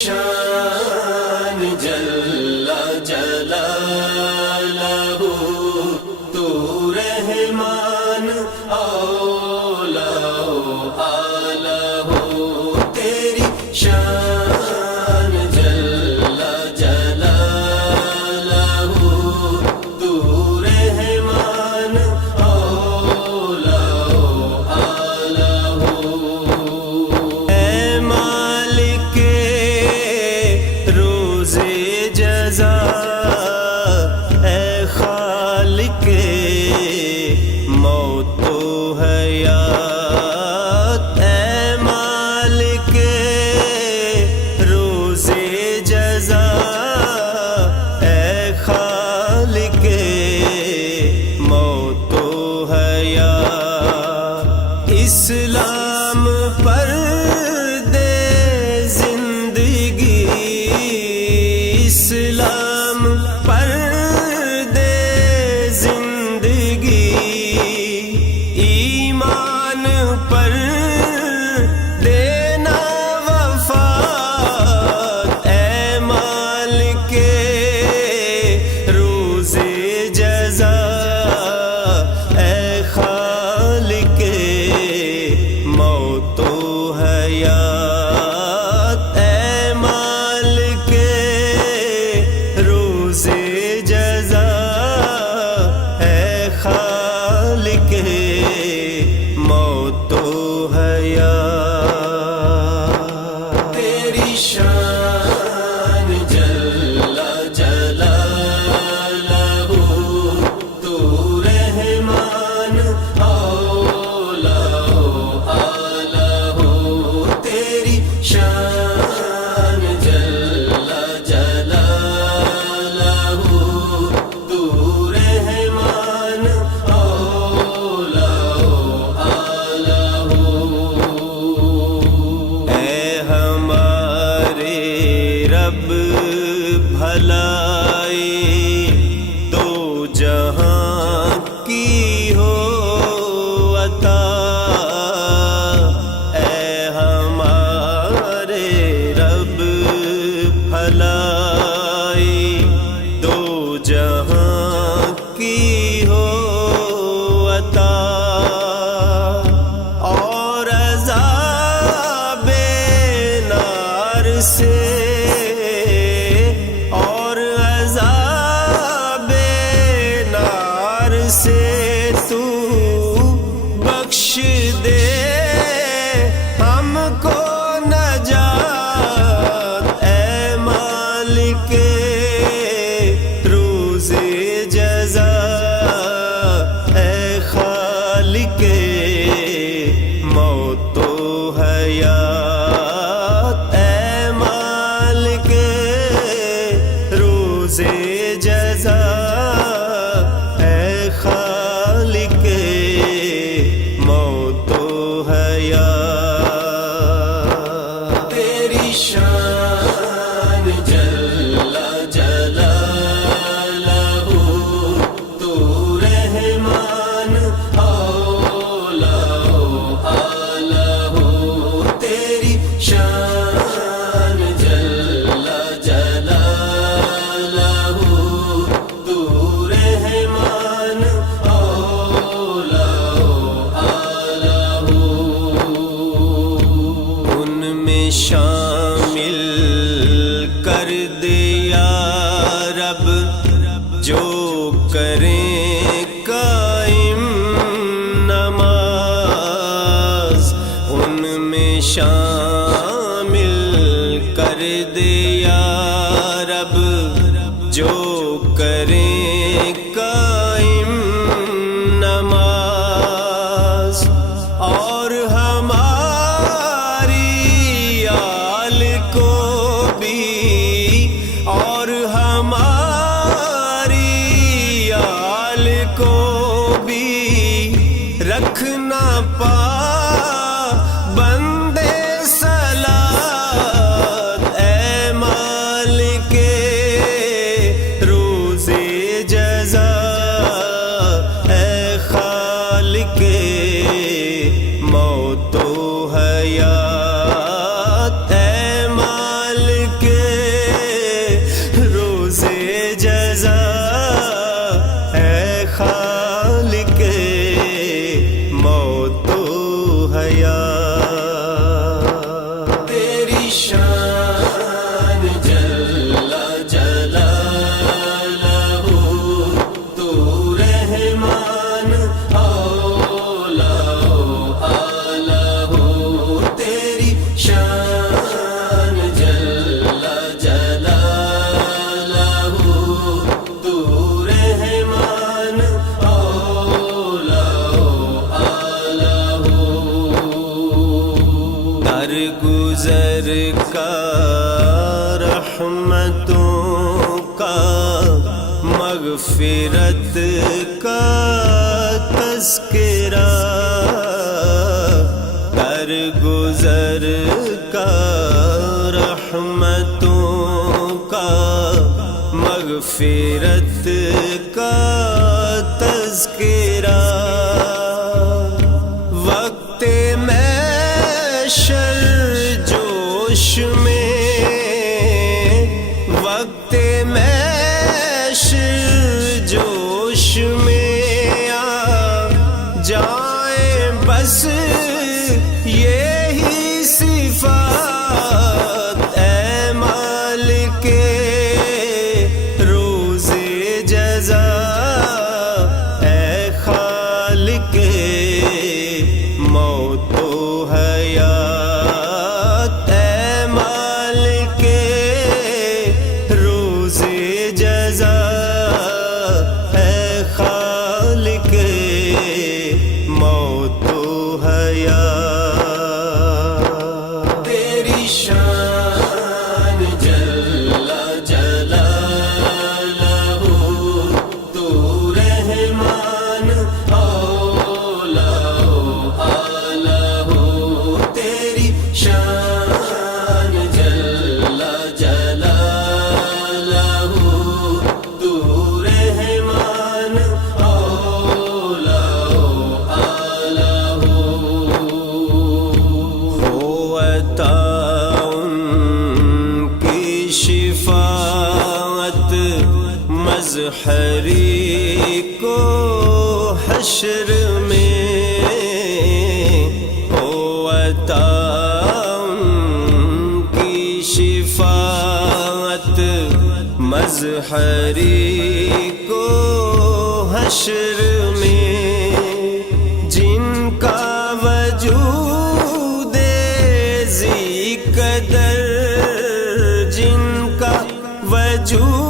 شان جل جلالہ تو رحمان اولا آلہ تیری شان جل جلالہ تو رحمان اولا آلہ اے مالک جزا اے خالق موت و حیات اے مالک روز جزا اے خالق موت و حیات اسلام پر اسلام پر دے زندگی ایمان پر دینا وفات اے مالک روز جزا اے خالق موت و حیات اے مالک روز جزا اے خالق موت و حیات تیری شان جل جلالہ تو رحمان اولا آلہ تیری شان جل جلالہ تو رحمان اولا آلہ اے ہمارے رب بھلائی دو جہاں کی ہو عطا اے ہمارے رب بھلائی دو جہاں کی ہو عطا اور عذاب نار سے اور عذاب نار سے تو بخش دے ہم کو نجات اے مالک روز جزا اے خالق موت و حیات اے مالک روز جزا اے خالق موت و حیات تیری شان جل جلالہ تو رحمان اولا آلہ تیری شان جل جلالہ تو رحمان اولا آلہ ان میں شامل کر دیا رب جو کریں قائم نماز ان میں شامل کر دیا رب جو کریں قائم نماز اور ہماری آل کو بھی اور ہماری آل کو بھی رکھنا پا بندے صلات اے مالک کا رحمتوں کا مغفرت کا تذکرہ در گزر کا رحمتوں کا مغفرت کا تذکرہ وقت محشر جوش میں وقت محشر جوش میں آ جائیں بس یہی صفات اے مالک روز جزا اے خالق موت و حیات اے مالک روز جزا اے خالق موت و حیات تیری شان جل جلالہ تو رحمان اولا تیری شان جل جلالہ تو رحمان اولا عطا ان کی شفاعت مظہری کو حشر میں ہو عطا ان کی شفاعت مظہری کو حشر میں جن کا وجود ذی قدر جن کا وجود